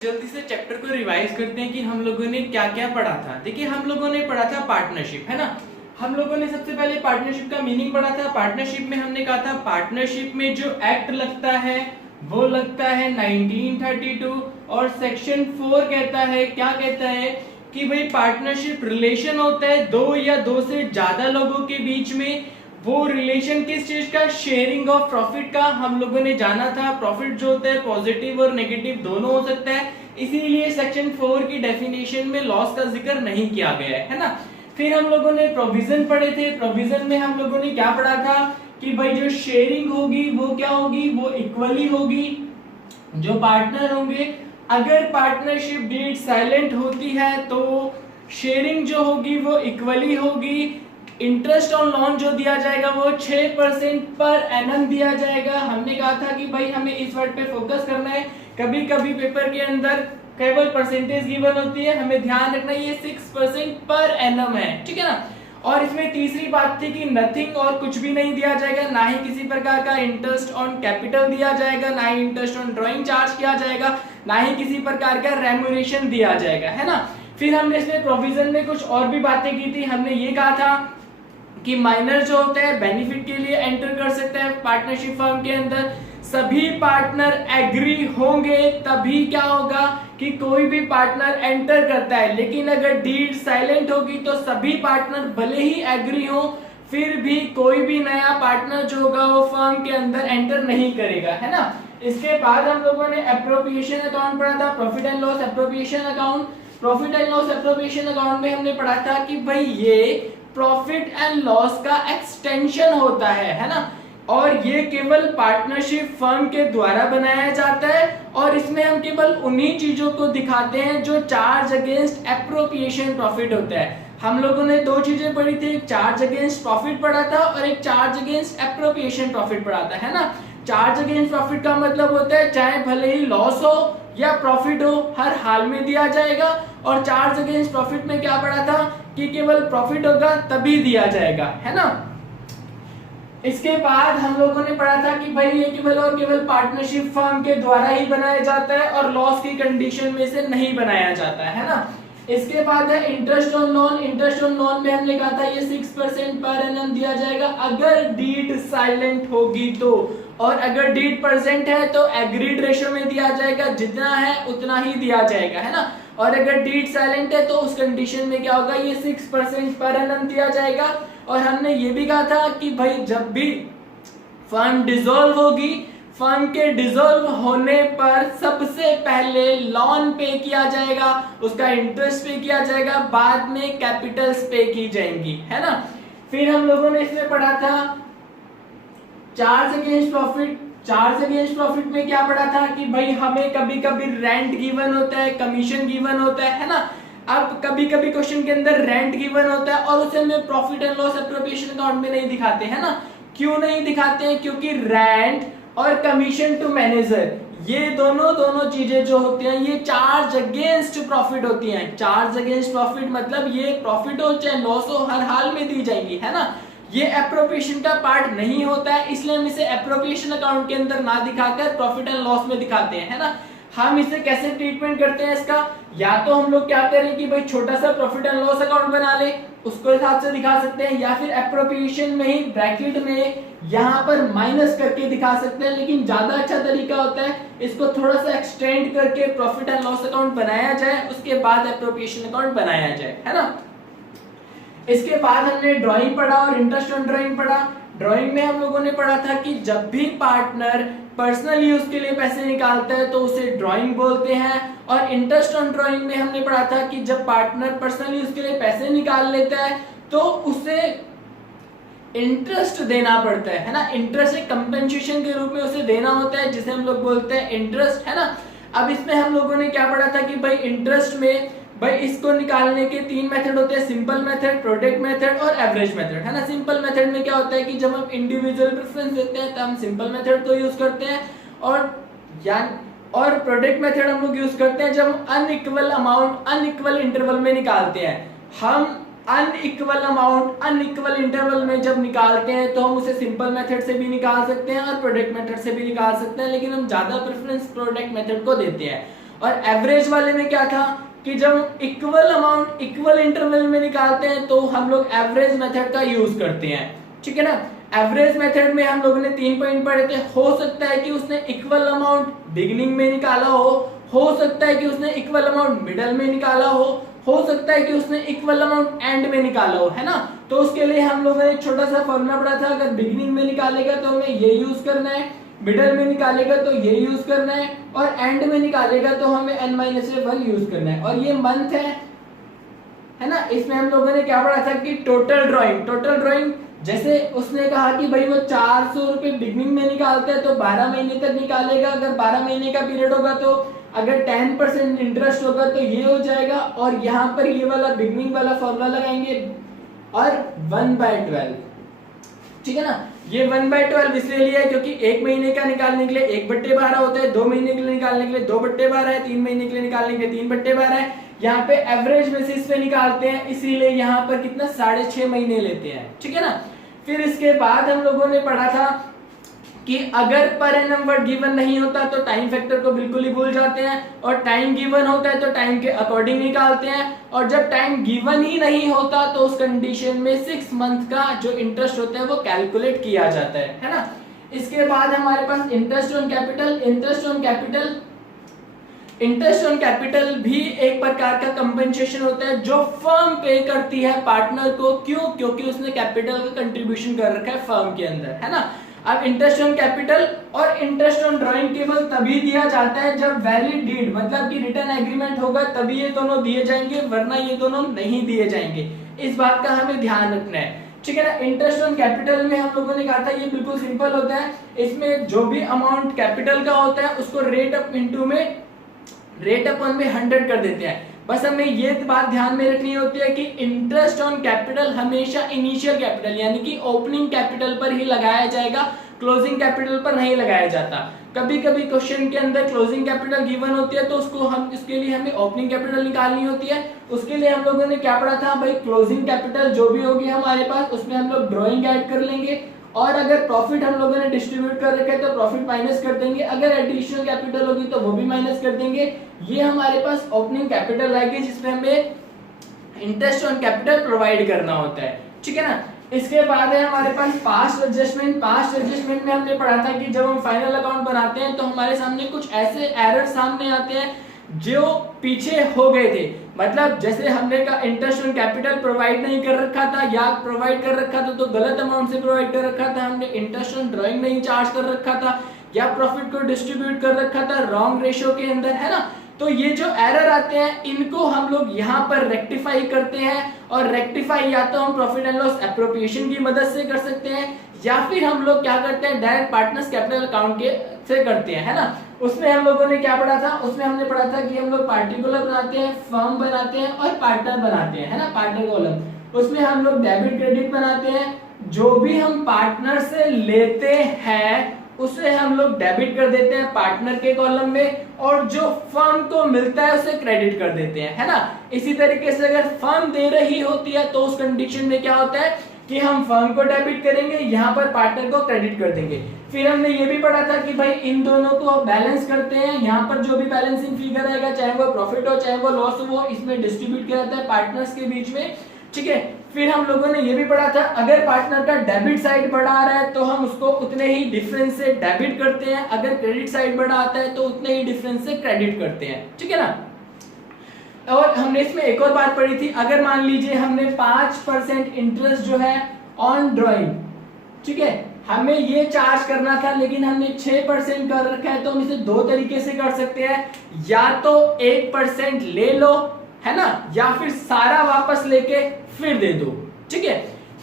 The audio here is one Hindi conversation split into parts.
जल्दी से चैप्टर को रिवाइज करते हैं कि हम लोगों ने क्या क्या पढ़ा था। देखिए हम लोगों ने पढ़ा था पार्टनरशिप, है ना। हम लोगों ने सबसे पहले पार्टनरशिप का मीनिंग पढ़ा था। पार्टनरशिप में हमने कहा था पार्टनरशिप में जो एक्ट लगता है वो लगता है 1932 और सेक्शन 4 कहता है, क्या कहता है कि भाई पार्टनरशिप रिलेशन होता है दो या दो से ज्यादा लोगों के बीच में। वो रिलेशन किस चीज का? शेयरिंग ऑफ प्रॉफिट का। हम लोगों ने जाना था प्रॉफिट जो होता है पॉजिटिव और नेगेटिव दोनों हो सकता है, इसीलिए सेक्शन 4 की डेफिनेशन में लॉस का जिक्र नहीं किया गया है ना। फिर हम लोगों ने प्रोविजन पढ़े थे। प्रोविजन में हम लोगों ने क्या पढ़ा था कि भाई जो शेयरिंग होगी वो क्या होगी, वो इक्वली होगी। जो पार्टनर होंगे, अगर पार्टनरशिप डीड साइलेंट होती है तो शेयरिंग जो होगी वो इक्वली होगी। इंटरेस्ट ऑन लोन जो दिया जाएगा वो 6% पर एनम दिया जाएगा। हमने कहा था कि भाई हमें इस वर्ड पे फोकस करना है। कभी कभी पेपर के अंदर केवल परसेंटेज गिवन होती है, हमें ध्यान रखना ये 6% पर एनम है, ठीक है ना। और इसमें तीसरी बात थी कि नथिंग और कुछ भी नहीं दिया जाएगा, ना ही किसी प्रकार का इंटरेस्ट ऑन कैपिटल दिया जाएगा, ना ही इंटरेस्ट ऑन ड्राइंग चार्ज किया जाएगा, ना ही किसी प्रकार का रेम्यूनरेशन दिया जाएगा, है ना। फिर हमने इसमें प्रोविजन में कुछ और भी बातें की थी। हमने ये कहा था कि माइनर जो होता है बेनिफिट के लिए एंटर कर सकता है पार्टनरशिप फर्म के अंदर। सभी पार्टनर एग्री होंगे तभी क्या होगा कि कोई भी पार्टनर एंटर करता है, लेकिन अगर डीड साइलेंट होगी तो सभी पार्टनर भले ही एग्री हो फिर भी कोई भी नया पार्टनर जो होगा वो फर्म के अंदर एंटर नहीं करेगा, है ना। इसके बाद हम लोगों ने एप्रोप्रिएशन अकाउंट पढ़ा था, profit and loss appropriation account. Profit and loss appropriation account में हमने पढ़ा था कि भाई ये प्रॉफिट एंड लॉस का एक्सटेंशन होता है ना। और ये केवल पार्टनरशिप फर्म के द्वारा बनाया जाता है और इसमें हम केवल उन्हीं चीजों को दिखाते हैं जो चार्ज अगेंस्ट एप्रोप्रिएशन प्रॉफिट होता है। हम लोगों ने दो चीजें पढ़ी थी, एक चार्ज अगेंस्ट प्रॉफिट पढ़ा था और एक चार्ज अगेंस्ट एप्रोप्रिएशन प्रॉफिट पढ़ा था, है ना। चार्ज अगेंस्ट प्रॉफिट का मतलब होता है चाहे भले ही लॉस हो या प्रॉफिट हो हर हाल में दिया जाएगा। और चार्ज अगेंस्ट प्रॉफिट में क्या पढ़ा था कि केवल प्रॉफिट होगा तभी दिया जाएगा, है ना। इसके बाद हम लोगों ने पढ़ा था कि भाई ये केवल और केवल पार्टनरशिप फर्म के द्वारा ही बनाया जाता है और लॉस की कंडीशन में से नहीं बनाया जाता है ना। इसके बाद है interest on loan. Interest on loan में हमने कहा था ये 6% पर एनम दिया जाएगा अगर डीड साइलेंट होगी तो, और अगर डीड प्रेजेंट है तो एग्रीड रेशियो में दिया जाएगा, जितना है उतना ही दिया जाएगा, है ना। और अगर डीड साइलेंट है तो उस कंडीशन में क्या होगा, ये 6% पर एनम दिया जाएगा। और हमने ये भी कहा था कि भाई जब भी फर्म डिसॉल्व होगी, फर्म के डिसॉल्व होने पर सबसे पहले लोन पे किया जाएगा, उसका इंटरेस्ट पे किया जाएगा, बाद में कैपिटल्स पे की जाएंगी, है ना। फिर हम लोगों ने इसमें पढ़ा था charge against profit. Charge against profit में क्या पढ़ा था कि भाई हमें कभी कभी रेंट गिवन होता है, कमीशन गिवन होता है ना। अब कभी कभी क्वेश्चन के अंदर रेंट गिवन होता है और उसे हमें profit and loss appropriation account में नहीं दिखाते, है ना। क्यों नहीं दिखाते हैं? क्योंकि रेंट और कमीशन टू मैनेजर ये दोनों चीजें जो होती हैं ये चार्ज अगेंस्ट प्रॉफिट होती हैं। चार्ज अगेंस्ट प्रॉफिट मतलब ये प्रॉफिट हो चाहे लॉस हो हर हाल में दी जाएंगी, है ना। ये एप्रोप्रिएशन का पार्ट नहीं होता है, इसलिए हम इसे एप्रोप्रिएशन अकाउंट के अंदर ना दिखाकर प्रॉफिट एंड लॉस में दिखाते हैं, है ना। हम इसे कैसे ट्रीटमेंट करते हैं इसका, या तो हम लोग क्या करें कि भाई छोटा सा प्रॉफिट एंड लॉस अकाउंट बना ले, उसको हिसाब से दिखा सकते हैं, या फिर एप्रोप्रिएशन में ही ब्रैकेट में यहाँ पर माइनस करके दिखा सकते हैं। लेकिन ज्यादा अच्छा तरीका होता है इसको थोड़ा सा एक्सटेंड करके प्रॉफिट एंड लॉस अकाउंट बनाया जाए, उसके बाद एप्रोप्रिएशन अकाउंट बनाया जाए, है ना। इसके बाद हमने ड्राइंग पढ़ा और इंटरेस्ट ऑन ड्राइंग पढ़ा। ड्राइंग में हम लोगों ने पढ़ा था कि जब भी पार्टनर पर्सनल यूज के लिए पैसे निकालता है तो उसे ड्राइंग बोलते हैं। और इंटरेस्ट ऑन ड्राइंग में हमने पढ़ा था कि जब पार्टनर पर्सनल यूज के लिए पैसे निकाल लेता है तो उसे इंटरेस्ट देना पड़ता है ना। इंटरेस्ट एक कंपेंसेशन के रूप में उसे देना होता है, जिसे हम लोग बोलते हैं इंटरेस्ट, है ना। अब इसमें हम लोगों ने क्या पढ़ा था कि भाई इंटरेस्ट में भाई इसको निकालने के 3 मेथड होते हैं, सिंपल मेथड, प्रोडक्ट मेथड और एवरेज मेथड, है ना। सिंपल मेथड में क्या होता है कि जब हम इंडिविजुअल प्रेफरेंस देते हैं तो हम सिंपल मेथड को यूज करते हैं, और प्रोडक्ट मेथड हम लोग यूज करते हैं जब हम अनइक्वल अमाउंट अनइक्वल इंटरवल में निकालते हैं। हम अनइक्वल अमाउंट अनइक्वल इंटरवल में जब निकालते हैं तो हम उसे सिंपल मेथड से भी निकाल सकते हैं और प्रोडक्ट मेथड से भी निकाल सकते हैं, लेकिन हम ज्यादा प्रेफरेंस प्रोडक्ट मेथड को देते हैं। और एवरेज वाले में क्या था कि जब इक्वल अमाउंट इक्वल इंटरवल में निकालते हैं तो हम लोग एवरेज मेथड का यूज करते हैं, ठीक है ना। एवरेज मेथड में हम लोगों ने 3 पॉइंट पढ़े थे। हो सकता है कि उसने इक्वल अमाउंट बिगिनिंग में निकाला हो सकता है कि उसने इक्वल अमाउंट मिडल में निकाला हो सकता है कि उसने इक्वल अमाउंट एंड में निकाला हो, है ना। तो उसके लिए हम लोगों ने एक छोटा सा फॉर्मूला पढ़ा था, अगर बिगिनिंग में निकालेगा तो हमें ये यूज करना है, मिडल में निकालेगा तो ये यूज करना है, और एंड में निकालेगा तो हमें n-1 यूज करना है। और ये मंथ है ना। इसमें हम लोगों ने क्या पढ़ा था कि टोटल ड्राइंग जैसे उसने कहा कि भाई वो 400 रुपए बिगनिंग में निकालता है तो 12 महीने तक निकालेगा। अगर 12 महीने का पीरियड होगा तो अगर 10% इंटरेस्ट होगा तो ये हो जाएगा, और यहाँ पर ये वाला बिगनिंग वाला फॉर्मूला लगाएंगे और 1/12, ठीक है ना। ये 1/12 इसलिए लिया है क्योंकि 1 महीने का निकालने के लिए 1/12 होता है, 2 महीने के लिए निकालने के लिए 2/12 है, 3 महीने के लिए निकालने के लिए 3/12 है। यहाँ पे एवरेज बेसिस पे निकालते हैं, इसीलिए यहाँ पर कितना 6.5 महीने लेते हैं, ठीक है ना। फिर इसके बाद हम लोगों ने पढ़ा था कि अगर पर एनम वर्ड गिवन नहीं होता तो टाइम फैक्टर को बिल्कुल ही भूल जाते हैं, और टाइम गिवन होता है तो टाइम के अकॉर्डिंग निकालते हैं, और जब टाइम गिवन ही नहीं होता तो उस कंडीशन में 6 मंथ का जो इंटरेस्ट होता है वो कैलकुलेट किया जाता है ना। इसके बाद हमारे पास इंटरेस्ट ऑन कैपिटल भी एक प्रकार का कंपनसेशन होता है जो फर्म पे करती है पार्टनर को। क्यों? क्योंकि उसने कैपिटल का कंट्रीब्यूशन कर रखा है फर्म के अंदर, है ना। अब इंटरेस्ट ऑन कैपिटल और इंटरेस्ट ऑन ड्राइंग केवल तभी दिया जाता है जब वैलिड डीड मतलब कि रिटर्न एग्रीमेंट होगा, तभी ये दोनों दिए जाएंगे, वरना ये दोनों नहीं दिए जाएंगे। इस बात का हमें ध्यान रखना है, ठीक है ना। इंटरेस्ट ऑन कैपिटल में हम लोगों ने कहा था ये बिल्कुल सिंपल होता है। इसमें जो भी अमाउंट कैपिटल का होता है उसको रेट अपन में 100 कर देते हैं। बस हमें ये बात ध्यान में रखनी होती है कि इंटरेस्ट ऑन कैपिटल हमेशा इनिशियल कैपिटल यानी कि ओपनिंग कैपिटल पर ही लगाया जाएगा, क्लोजिंग कैपिटल पर नहीं लगाया जाता। कभी कभी क्वेश्चन के अंदर क्लोजिंग कैपिटल गिवन होती है तो इसके लिए हमें ओपनिंग कैपिटल निकालनी होती है। उसके लिए हम लोगों ने क्या पढ़ा था भाई, क्लोजिंग कैपिटल जो भी होगी हमारे पास उसमें हम लोग ड्रॉइंग ऐड कर लेंगे, और अगर प्रॉफिट हम लोगों ने डिस्ट्रीब्यूट कर रखा है तो प्रॉफिट माइनस कर देंगे, अगर एडिशनल कैपिटल होगी तो वो भी माइनस कर देंगे। ये हमारे पास ओपनिंग कैपिटल आएगी जिसमें हमें इंटरेस्ट ऑन कैपिटल प्रोवाइड करना होता है, ठीक है ना। इसके बाद है हमारे पास पास्ट एडजस्टमेंट में हमने पढ़ा था कि जब हम फाइनल अकाउंट बनाते हैं तो हमारे सामने कुछ ऐसे एरर सामने आते हैं जो पीछे हो गए थे। मतलब जैसे हमने का इंटरेस्ट ऑन कैपिटल प्रोवाइड नहीं कर रखा था या प्रोवाइड कर रखा था तो गलत अमाउंट से प्रोवाइड कर रखा था, हमने इंटरेस्ट ऑन ड्राइंग नहीं चार्ज कर रखा था, या प्रॉफिट को डिस्ट्रीब्यूट कर रखा था रॉन्ग रेशियो के अंदर, है ना। तो ये जो एरर आते हैं इनको हम लोग यहाँ पर रेक्टिफाई करते हैं, और रेक्टिफाई या तो हम प्रॉफिट एंड लॉस एप्रोप्रिएशन की मदद से कर सकते हैं, या फिर हम लोग क्या करते हैं डायरेक्ट पार्टनर्स कैपिटल अकाउंट के से करते हैं, है ना। उसमें हम लोगों ने क्या पढ़ा था, उसमें हमने पढ़ा था कि हम लोग पार्टिकुलर बनाते हैं, फर्म बनाते हैं और पार्टनर बनाते हैं, है ना, पार्टनर कॉलम। उसमें हम लोग डेबिट क्रेडिट बनाते हैं, जो भी हम पार्टनर से लेते हैं उसे हम लोग डेबिट कर देते हैं पार्टनर के कॉलम में, और जो फर्म को मिलता है उसे क्रेडिट कर देते हैं, है ना। इसी तरीके से अगर फर्म दे रही होती है तो उस कंडीशन में क्या होता है कि हम फर्म को डेबिट करेंगे, यहाँ पर पार्टनर को क्रेडिट कर देंगे। फिर हमने ये भी पढ़ा था कि भाई इन दोनों को बैलेंस करते हैं, यहाँ पर जो भी बैलेंसिंग फिगर आएगा चाहे वो प्रॉफिट हो चाहे वो लॉस हो, इसमें डिस्ट्रीब्यूट किया जाता है पार्टनर्स के बीच में, ठीक है। फिर हम लोगों ने ये भी पढ़ा था अगर पार्टनर का डेबिट साइड बढ़ा आ रहा है तो हम उसको उतने ही डिफरेंस से डेबिट करते हैं, अगर क्रेडिट साइड बढ़ा आता है तो उतने ही डिफरेंस से क्रेडिट करते हैं, ठीक है ना। और हमने इसमें एक और बात पढ़ी थी, अगर मान लीजिए हमने 5% इंटरेस्ट जो है ऑन ड्राइंग, ठीक है, हमें ये चार्ज करना था लेकिन हमने 6% कर रखा है, तो हम इसे दो तरीके से कर सकते हैं, या तो 1% ले लो, है ना, या फिर सारा वापस लेके फिर दे दो, ठीक है।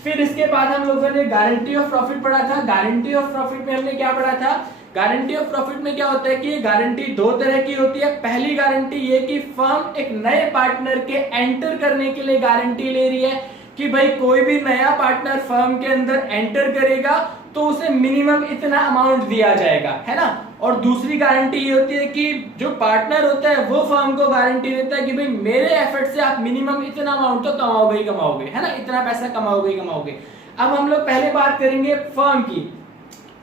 फिर इसके बाद हम लोगों ने गारंटी ऑफ प्रॉफिट पढ़ा था। गारंटी ऑफ प्रॉफिट में हमने क्या पढ़ा था, गारंटी ऑफ प्रॉफिट में क्या होता है कि गारंटी दो तरह की होती है। पहली गारंटी ये कि फर्म एक नए पार्टनर के एंटर करने के लिए गारंटी ले रही है कि भाई कोई भी नया पार्टनर फर्म के अंदर एंटर करेगा तो उसे मिनिमम इतना अमाउंट दिया जाएगा, है ना। और दूसरी गारंटी ये होती है कि जो पार्टनर होता है वो फर्म को गारंटी देता है कि भाई मेरे एफर्ट से आप मिनिमम इतना अमाउंट तो कमाओगे ही कमाओगे, है ना, इतना पैसा कमाओगे ही कमाओगे। अब हम लोग पहले बात करेंगे फर्म की।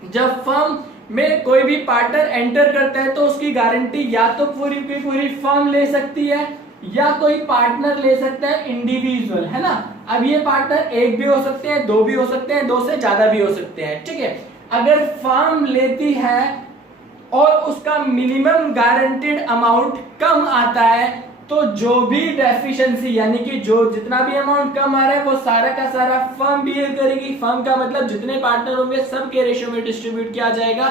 जब फर्म में कोई भी पार्टनर एंटर करता है तो उसकी गारंटी या तो पूरी की पूरी फर्म ले सकती है या कोई पार्टनर ले सकता है इंडिविजुअल, है ना। अब ये पार्टनर एक भी हो सकते हैं, दो भी हो सकते हैं, दो से ज्यादा भी हो सकते हैं, ठीक है। अगर फर्म लेती है और उसका मिनिमम गारंटीड अमाउंट कम आता है तो जो भी डेफिशिएंसी यानी कि जो जितना भी अमाउंट कम आ रहा है वो सारा का सारा फर्म बियर करेगी। फर्म का मतलब जितने पार्टनर होंगे सबके रेशियो में डिस्ट्रीब्यूट किया जाएगा।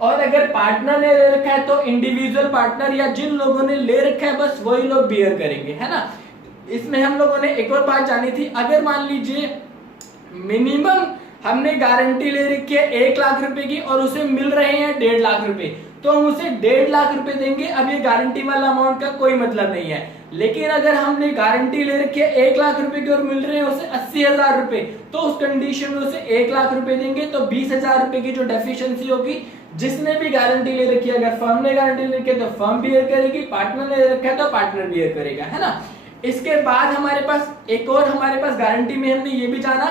और अगर पार्टनर ने ले रखा है तो इंडिविजुअल पार्टनर या जिन लोगों ने ले रखा है बस वही लोग बियर करेंगे, है ना। इसमें हम लोगों ने एक और बात जानी थी, अगर मान लीजिए मिनिमम हमने गारंटी ले रखी है 1 लाख रुपए की और उसे मिल रहे हैं 1.5 लाख रुपए, तो हम उसे 1.5 लाख रुपए देंगे। अब ये गारंटी वाला अमाउंट का कोई मतलब नहीं है। लेकिन अगर हमने गारंटी ले रखी है 1 लाख रुपए की और मिल रहे हैं उसे 80,000 रुपए, तो उस कंडीशन में उसे 1 लाख रुपए देंगे तो 20,000 रुपए की जो डेफिशिएंसी होगी जिसने भी गारंटी ले रखी है, अगर फर्म ने गारंटी ले रखी है तो फर्म बियर करेगी, पार्टनर ने ले रखा है तो पार्टनर बियर करेगा, है ना। इसके बाद हमारे पास एक और गारंटी में हमने ये भी जाना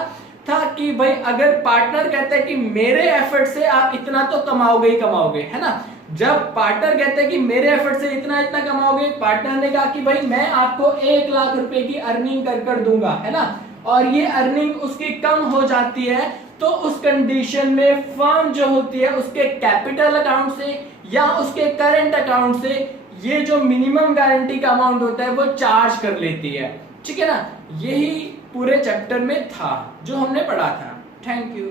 था कि भाई अगर पार्टनर कहता है कि मेरे एफर्ट से आप इतना तो कमाओगे ही कमाओगे, है ना। जब पार्टनर कहता है कि मेरे एफर्ट से इतना इतना कमाओगे, पार्टनर ने कहा कि भाई मैं आपको 1 लाख रुपए की अर्निंग कर दूंगा, है ना, और ये अर्निंग उसकी कम हो जाती है तो उस कंडीशन में फर्म जो होती है उसके कैपिटल अकाउंट से या उसके करंट अकाउंट से ये जो मिनिमम गारंटी का अमाउंट होता है वो चार्ज कर लेती है, ठीक है ना। यही पूरे चैप्टर में था जो हमने पढ़ा था। Thank you.